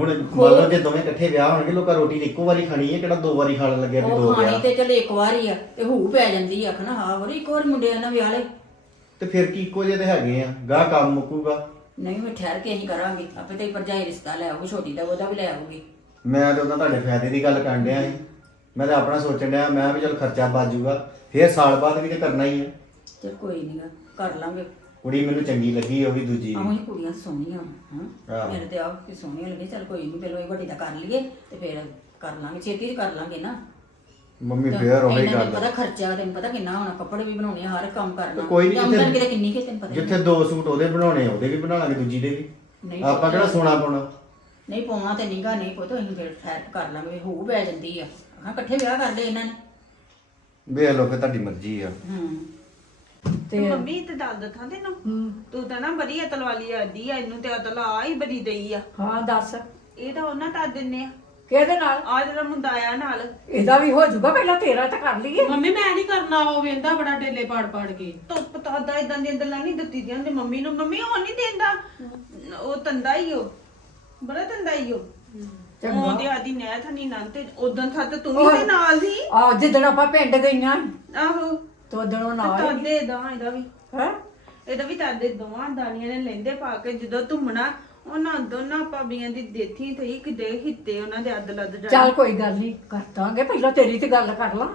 Speaker 3: ਹੁਣ ਮੰਨ ਲਓ ਜੇ ਦੋਵੇਂ ਇਕੱਠੇ ਵਿਆਹ ਹੋਣਗੇ ਲੋਕਾਂ ਰੋਟੀ ਤਾਂ ਇੱਕੋ ਵਾਰੀ ਖਾਣੀ ਹੈ ਕਿਹੜਾ ਦੋ ਵਾਰੀ ਖਾਣ ਲੱਗਿਆ ਵੀ
Speaker 2: ਦੋ ਉਹ ਖਾਣੀ ਵਿਆਹ? ਤੇ ਚਲ ਇੱਕ ਵਾਰ ਆ ਤੇ ਹੂ ਪੈ ਜਾਂਦੀ ਆ ਆਖਣਾ ਹਾਂ ਹੋਰ ਇੱਕ ਵਾਰ ਮੁੰਡੇ ਨਾਲ ਵਿਆਹ ਲੈ।
Speaker 3: ਤੇ ਫਿਰ ਕੀ ਇੱਕੋ ਜਿਹੇ ਤੇ ਹੈਗੇ ਆ ਗਾਹ ਕੰਮ ਮੁੱਕੂਗਾ।
Speaker 2: ਨਹੀਂ ਮੈਂ ਠਹਿਰ ਕੇ ਅਸੀਂ ਕਰਾਂਗੇ ਆਪੇ ਤੇਰੀ ਭਰਜਾਈ ਰਿਸ਼ਤਾ ਲੈ ਆਊਗੀ ਛੋਟੀ ਦਾ ਉਹਦਾ ਵੀ ਲੈ ਆਊਗੀ।
Speaker 3: ਮੈਂ ਤਾਂ ਉਹਨਾਂ ਤੁਹਾਡੇ ਫਾਇਦੇ ਦੀ ਗੱਲ ਕਰਨ ਡਿਆ ਸੀ। ਮੈਂ ਤਾਂ ਆਪਣਾ ਸੋਚਣ ਡਿਆ ਮੈਂ ਵੀ ਚਲ ਖਰਚਾ ਬਚ ਜਾਊਗਾ ਫਿਰ ਸਾਲ ਬਾਅਦ ਵੀ ਤੇ ਕਰਨਾ ਹੀ ਹੈ
Speaker 2: ਚਲ ਕੋਈ ਨਹੀਂ ਕਰ ਲਾਂਗੇ।
Speaker 3: ਕੁੜੀ ਮੈਨੂੰ ਚੰਗੀ ਲੱਗੀ ਉਹ ਵੀ ਦੂਜੀ।
Speaker 2: ਆਹੋ ਇਹ ਕੁੜੀਆਂ ਸੋਹਣੀਆਂ ਹਾਂ। ਆਹ। ਮੇਰੇ ਤੇ ਆਪ ਕਿ ਸੋਹਣੀਆਂ ਲੱਗੇ ਚਲ ਕੋਈ ਨਹੀਂ ਪਹਿਲਾਂ ਇਹ ਵੱਡੀ ਦਾ ਕਰ ਲਈਏ ਤੇ ਫਿਰ ਕਰ ਲਾਂਗੇ ਛੇਤੀ ਕਰ ਲਾਂਗੇ ਨਾ।
Speaker 3: ਮੰਮੀ ਫੇਰ ਉਹੀ ਇਹਨਾਂ ਨੂੰ
Speaker 2: ਗੱਲ ਪਤਾ ਖਰਚਾ ਤੈਨੂੰ ਪਤਾ ਕਿੰਨਾ ਹੋਣਾ ਕੱਪੜੇ ਵੀ ਬਣਾਉਣੇ ਆ, ਹਰ ਕੰਮ ਕਰਨਾ। ਕੋਈ ਨੀ ਤੇ ਜਿੱਥੇ- ਆਮਦਨ ਕਿਤੇ ਕਿੰਨੀ ਕਿ ਤੈਨੂੰ ਪਤਾ
Speaker 3: ਹੀ ਜਿੱਥੇ ਦੋ ਸੂਟ ਉਹਦੇ ਬਣਾਉਣੇ ਆ, ਉਹਦੇ ਵੀ ਬਣਾ ਲਾਂਗੇ ਦੂਜੀ ਦੇ ਵੀ। ਨਹੀਂ ਆਪਾਂ ਕਿਹੜਾ ਸੋਨਾ ਪਾਉਣਾ?
Speaker 2: ਨਹੀਂ ਪਾਉਣਾ ਤੇ ਨਹੀਂਗਾ ਨਹੀਂ ਪੁੱਤ ਅਸੀਂ ਫਿਰ ਠਹਿਰ ਕੇ ਕਰ ਲਾਂਗੇ ਹੋ ਪੈ ਜਾਂਦੀ ਆ। ਹਾਂ ਇਕੱਠੇ ਵਿਆਹ ਕਰ ਲਏ ਇਹਨਾਂ ਨੇ।
Speaker 3: ਵੇਖ ਲਓ ਫਿਰ ਤੁਹਾਡੀ ਮਰਜ਼ੀ ਆ। ਹੂੰ।
Speaker 1: ਤੇ ਮੰਮੀ ਤੇ ਦੱਸ ਦਥਾਂ ਤੈਨੂੰ ਤੂੰ ਤਾਂ ਨਾ ਬੜੀ ਅਤਲ ਵਾਲੀ ਆਦੀ ਆ ਇਹਨੂੰ ਤੇ ਅਤਲ ਆ ਹੀ ਬੜੀ ਦਈ ਆ। ਹਾਂ ਦੱਸ। ਇਹ ਤਾਂ ਉਹਨਾਂ ਤਾਂ ਦਿੰਨੇ ਆ। ਕਿਹਦੇ ਨਾਲ? ਆ ਜਿਹੜਾ ਮੁੰਡਾ ਆਇਆ ਨਾਲ।
Speaker 2: ਇਹਦਾ ਵੀ ਹੋ ਜਾਊਗਾ ਪਹਿਲਾਂ ਤੇਰਾ ਤਾਂ ਕਰ ਲਈਏ।
Speaker 1: ਮੰਮੀ ਮੈਂ ਨਹੀਂ ਕਰਨਾ ਉਹ ਵੇਂਦਾ ਬੜਾ ਡੇਲੇ ਪਾੜ ਪਾੜ ਕੇ। ਧੁੱਪ ਤਾਂ ਦਾ ਇਦਾਂ ਦੀਆਂ ਗੱਲਾਂ ਨਹੀਂ ਦਿੱਤੀ ਦੀਆਂ ਤੇ ਮੰਮੀ ਨੂੰ। ਮੰਮੀ ਉਹ ਨਹੀਂ ਦਿੰਦਾ। ਉਹ ਤੰਦਾ ਹੀ ਉਹ। ਬੜਾ ਤੰਦਾ ਹੀ ਉਹ। ਉਹ ਤੇ ਆਦੀ ਨਹਿ ਥਨੀ ਨਾਂ ਤੇ ਉਦੋਂ ਥਾ ਤੇ ਤੂੰ ਵੀ ਤੇ ਨਾਲ ਸੀ
Speaker 2: ਆ ਜਿੱਦਣ ਆਪਾਂ ਪਿੰਡ ਗਈਆਂ। ਆਹੋ। ਤੇ ਉਹ ਨਾਲ
Speaker 1: ਤਾਦੇ ਦਾ ਇਹਦਾ ਵੀ। ਹੈ? ਇਹਦਾ ਵੀ ਤਾਦੇ ਦੋਵਾਂ ਦਾਨੀਆਂ ਨੇ ਲੈਂਦੇ ਪਾ ਕੇ ਜਦੋਂ ਧੁੰਮਣਾ ਉਹਨਾਂ ਦੋਨਾਂ ਭਾਬੀਆਂ ਦੀ ਦੇਥੀ ਤੇ ਕਿਤੇ ਹਿੱਤੇ ਉਹਨਾਂ ਦੇ ਅੱਧ ਲੱਦ ਜਾ
Speaker 2: ਚੱਲ ਕੋਈ ਗੱਲ ਨਹੀਂ ਕਰ ਦਾਂਗੇ ਪਹਿਲਾਂ ਤੇਰੀ ਤੇ ਗੱਲ ਕਰ ਲਾਂ।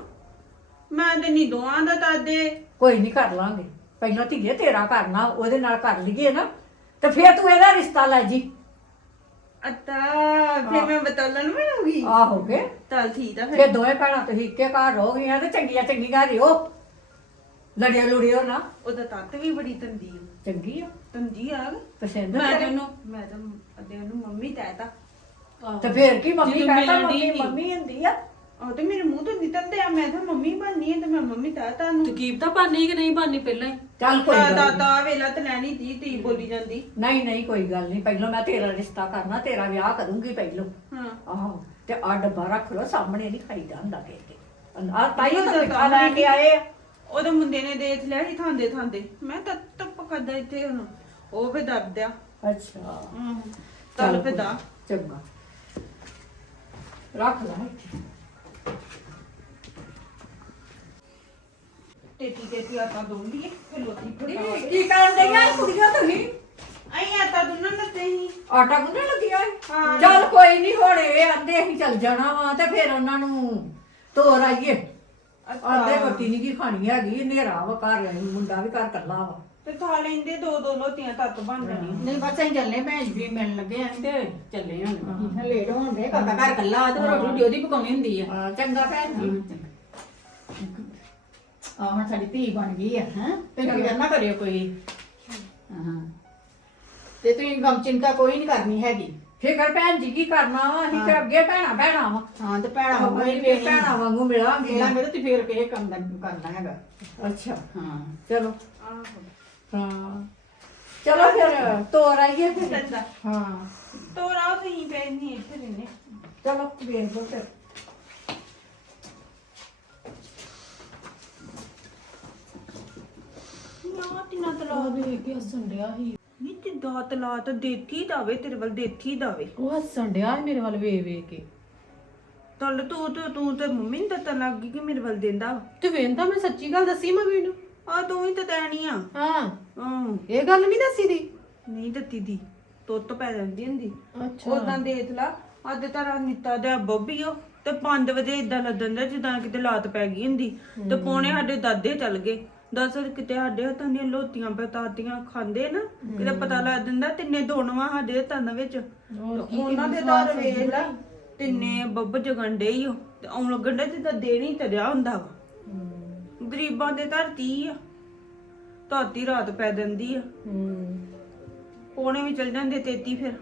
Speaker 1: ਮੈਂ ਤੇ ਨਹੀਂ ਦੋਆਂ ਦਾ ਦਾਦੇ
Speaker 2: ਕੋਈ ਨਹੀਂ ਕਰ ਲਾਂਗੇ। ਪਹਿਲਾਂ ਧੀਏ ਤੇਰਾ ਕਰਨਾ ਉਹਦੇ ਨਾਲ ਕਰ ਲਈਏ ਨਾ। ਤੇ ਫੇਰ ਤੂੰ ਇਹਦਾ ਰਿਸ਼ਤਾ ਲੈ ਜੀ।
Speaker 1: ਅੱਤਾ ਫੇਰ ਮੈਂ ਬਤਲਣ ਬਣੂਗੀ? ਆਹੋਗੇ ਚੱਲ ਠੀਕ ਆ ਫੇਰ
Speaker 2: ਫਿਰ। ਦੋਵੇਂ ਭੈਣਾਂ ਤੁਸੀਂ ਇੱਕੇ ਘਰ ਰਹੋਗੀਆਂ ਤੇ ਚੰਗੀਆਂ ਚੰਗੀਆਂ ਰਿਓ। ਲੜਿਓ ਲੁੜਿਓ ਨਾ।
Speaker 1: ਉਹਦਾ ਤੱਤ ਵੀ ਬੜੀ ਤੰਦੀ ਆ। ਚੰਗੀ ਆ। ਤੰਦੀ ਆ। ਪਸੰਦ ਮੈਂ ਤੇ। ਉਹਨੂੰ ਮੈਂ ਤਾਂ ਅੱਦੇ ਉਹਨੂੰ ਮੰਮੀ ਕਹਿਤਾ।
Speaker 2: ਤੇ ਫੇਰ ਕੀ ਮੰਮੀ
Speaker 1: ਜਦੋਂ ਮਿਲਣ ਮੰਮੀ ਹੁੰਦੀ ਆ। ਉਹ ਤੇ ਮੇਰੇ ਮੂੰਹ ਤੋਂ ਨਿਕਲ ਤੇ ਆ। ਮੈਂ ਤਾਂ ਮੰਮੀ ਬਣਨੀ ਹੈ ਤੇ ਮੈਂ ਮੰਮੀ ਕਹਿਤਾ ਨੂੰ
Speaker 2: ਤਕੀਬ ਤਾਂ ਬਾਨੀ ਕਿ ਨਹੀਂ ਬਾਨੀ ਪਹਿਲਾਂ ਹੀ? ਚੱਲ ਕੋਈ ਦਾ ਗੱਲ
Speaker 1: ਦਾ ਨੀ। ਦਾ ਵੇਲਾ ਤੇ ਲੈਣੀ ਤੀ ਤੀ ਬੋਲੀ ਜਾਂਦੀ।
Speaker 2: ਨਹੀਂ ਨਹੀਂ ਕੋਈ ਗੱਲ ਨਹੀਂ ਪਹਿਲਾਂ ਮੈਂ ਤੇਰਾ ਰਿਸ਼ਤਾ ਕਰਨਾ ਤੇਰਾ ਵਿਆਹ ਕਰੂੰਗੀ ਪਹਿਲਾਂ। ਹਾਂ। ਆਹੋ। ਤੇ ਆ ਡੱਬਾ ਰੱਖ ਲੋ ਸਾਹਮਣੇ ਨਹੀਂ ਖਾਈਦਾ ਹੁੰਦਾ ਕਿਸੇ ਦੇ ਆ ਤਾਈਓ ਤਾਂ ਮਿੱਠਾ ਲੈ ਕੇ ਆਏ ਆ।
Speaker 1: ਉਹਦੇ ਮੁੰਡੇ ਨੇ ਦੇਖ ਲਿਆ ਸੀ ਥਾਂਦੇ ਥਾਂਦੇ। ਮੈਂ ਤਾਂ ਟੱਪ ਕਰਦਾ ਇੱਥੇ ਹੁਣ। ਉਹ ਫੇ ਦੱਬਦਿਆ
Speaker 2: ਅੱਛਾ। ਹੂੰ
Speaker 1: ਚੱਲ ਫੇ ਦਾ ਚੰਗਾ।
Speaker 2: ਰੱਖ ਲੈ ਇੱਥੇ।
Speaker 1: ਤੇਤੀ ਤੇਤੀ ਆਤਾ ਦੋਂਦੀ ਹੈ ਫਿਰ ਲੋਤੀ
Speaker 2: ਫੜੀ ਕੀ ਕਰਨ ਡਈਆਂ ਕੁੜੀਆਂ ਤੁਸੀਂ
Speaker 1: ਆਈ ਆਟਾ ਗੁੰਨਣ
Speaker 2: ਲੱਗੀਆਂ ਹਾਂ। ਚੱਲ ਕੋਈ ਨਹੀਂ ਹੁਣ ਇਹ ਆਂਦੇ ਅਸੀਂ ਚੱਲ ਜਾਣਾ ਵਾ ਤੇ ਫਿਰ ਉਹਨਾਂ ਨੂੰ ਤੋਰ ਆਈਏ। ਆਂਦੇ ਰੋਟੀ ਨਹੀਂ ਕੀ ਖਾਣੀ ਹੈਗੀ ਹਨੇਰਾ ਵਾ ਘਰ ਮੁੰਡਾ ਵੀ ਘਰ ਕੱਲਾ ਵਾ।
Speaker 1: ਤੇ ਥਾ ਲੈਂਦੇ ਦੋ ਦੋ ਲੋਤੀਆਂ ਤੱਤ ਬਣ ਜਾਣੀਆਂ।
Speaker 2: ਨਹੀਂ ਬਸ ਅਸੀਂ ਚੱਲੇ ਭੈਣ ਵੀ ਮਿਲਣ ਲੱਗੇ ਆਂ। ਤੇ ਚੱਲੇ
Speaker 1: ਹਾਂ ਲੇਟ ਹੋਣ ਦੇ ਕਾਕਾ ਘਰ
Speaker 2: ਕੱਲਾ ਤੇ ਰੋਟੀ ਰੋਟੀ ਉਹਦੀ ਪਕਾਉਣੀ ਹੁੰਦੀ ਆ। ਆ, ਚੰਗਾ ਭੈਣ ਜੀ। ਆ ਹੁਣ ਸਾਡੀ ਧੀ ਬਣ ਗਈ ਆ ਹੈ? ਤੇ ਫਿਕਰ ਨਾ ਕਰਿਓ ਕੋਈ। ਹਾਂ। ਤੇ ਤੁਸੀਂ ਗਮ ਚਿੰਤਾ ਕੋਈ ਨਹੀਂ ਕਰਨੀ ਹੈਗੀ।
Speaker 1: ਫਿਕਰ ਭੈਣ ਜੀ ਕੀ ਕਰਨਾ ਵਾ? ਅਸੀਂ ਤੇ ਅੱਗੇ ਭੈਣਾ ਭੈਣਾ ਵਾ।
Speaker 2: ਹਾਂ ਤੇ ਭੈਣਾ ਹੋਈ
Speaker 1: ਅਸੀਂ ਵੀ ਤੇ ਭੈਣਾ ਵਾਂਗੂ ਮਿਲਾਂਗੇ।
Speaker 2: ਮੇਰਾ ਮੇਰੇ ਤੇ ਫੇਰ ਕਿਸੇ ਕੰਮ ਦਾ ਕਰਨਾ ਹੈਗਾ।
Speaker 1: ਅੱਛਾ। ਹਾਂ। ਚਲੋ। ਆਹੋ। ਹਾਂ। ਚਲੋ ਫਿਰ ਤੋਰ ਆਈਏ ਫਿਰ। ਚੰਗਾ। ਹਾਂ। ਤੋਰਾ ਤੁਸੀਂ ਪੈ ਨਹੀਂ ਇੱਥੇ ਰਹਿੰਦੇ ਚਲੋ ਵੇਖ ਲਓ ਫਿਰ। ਨਾ ਤਿੰਨਾ ਤਲਾ ਦੇਖ ਕੇ ਹੱਸਣ ਡਿਆ ਸੀ। ਨਹੀਂ ਤੇ ਦਾ ਤਲਾ ਤਾਂ ਦੇਤੀ ਦਾਵੇ ਤੇਰੇ ਵੱਲ ਦੇਤੀ ਦਾਵੇ।
Speaker 2: ਉਹ ਹੱਸਣ ਡਿਆ ਸੀ ਮੇਰੇ ਵੱਲ ਵੇਖ ਵੇਖ ਕੇ।
Speaker 1: ਤਲ ਤੂੰ ਤੇ ਤੂੰ ਤੇ ਮੰਮੀ ਨੂੰ ਤਾਂ ਲੱਗ ਗਈ ਕਿ ਮੇਰੇ ਵੱਲ ਦਿੰਦਾ ਵਾ।
Speaker 2: ਤੇ ਵੇਂਦਾ ਮੈਂ ਸੱਚੀ ਗੱਲ ਦੱਸੀ ਮੰਮੀ ਨੂੰ।
Speaker 1: ਆ ਤੂੰ ਹੀ ਤਾਂ ਦੇਣੀ ਆ।
Speaker 2: ਹਾਂ। ਹਾਂ। ਇਹ ਗੱਲ ਨਹੀਂ ਦੱਸੀ ਦੀ?
Speaker 1: ਨਹੀਂ ਦਿੱਤੀ ਦੀ। ਤੁੱਤ ਪੈ ਜਾਂਦੀ ਹੁੰਦੀ। ਅੱਛਾ। ਉਦਾਂ ਦੇਖ ਲਾ ਅੱਜ ਤਾਂ ਨਿੱਤਾ ਦਾ ਬੱਬੀ ਉਹ ਤੇ 5 ਵਜੇ ਇਦਾਂ ਲੱਗਣ ਦਾ ਜਿੱਦਾਂ ਕਿਤੇ ਲਾਤ ਪੈ ਗਈ ਹੁੰਦੀ। ਤੇ ਪੌਣੇ ਸਾਡੇ ਦਾਦੇ ਚੱਲ ਗਏ। ਦੱਸ ਕਿਤੇ ਸਾਡੇ ਹੱਥਾਂ ਦੀਆਂ ਲੋਤੀਆਂ ਬਤਾਤੀਆਂ ਖਾਂਦੇ ਨਾ ਕਿਤੇ ਪਤਾ ਲੱਗ ਜਾਂਦਾ ਤਿੰਨੇ ਦੋਨਵਾਂ ਸਾਡੇ ਹੱਥਾਂ ਦੇ ਵਿੱਚ। ਤੇ ਉਹਨਾਂ ਦੇ ਦਰ ਵੇਖ ਲਾ ਤਿੰਨੇ ਬੱਬ ਜਗੰਡੇ ਹੀ ਉਹ ਤੇ ਆਉਂ ਲੱਗਣ ਦਾ ਜਿੱਦਾਂ ਦੇਣੀ ਤਰਿਆ ਹੁੰਦਾ ਵਾ। ਗਰੀਬਾਂ ਦੇ ਧਰਤੀ ਆ ਧਰਤੀ ਰਾਤ ਪੈ ਜਾਂਦੀ ਆ। ਹੂੰ। ਪੌਣੇ ਵੀ ਚਲ ਜਾਂਦੇ ਤੇਤੀ ਫਿਰ।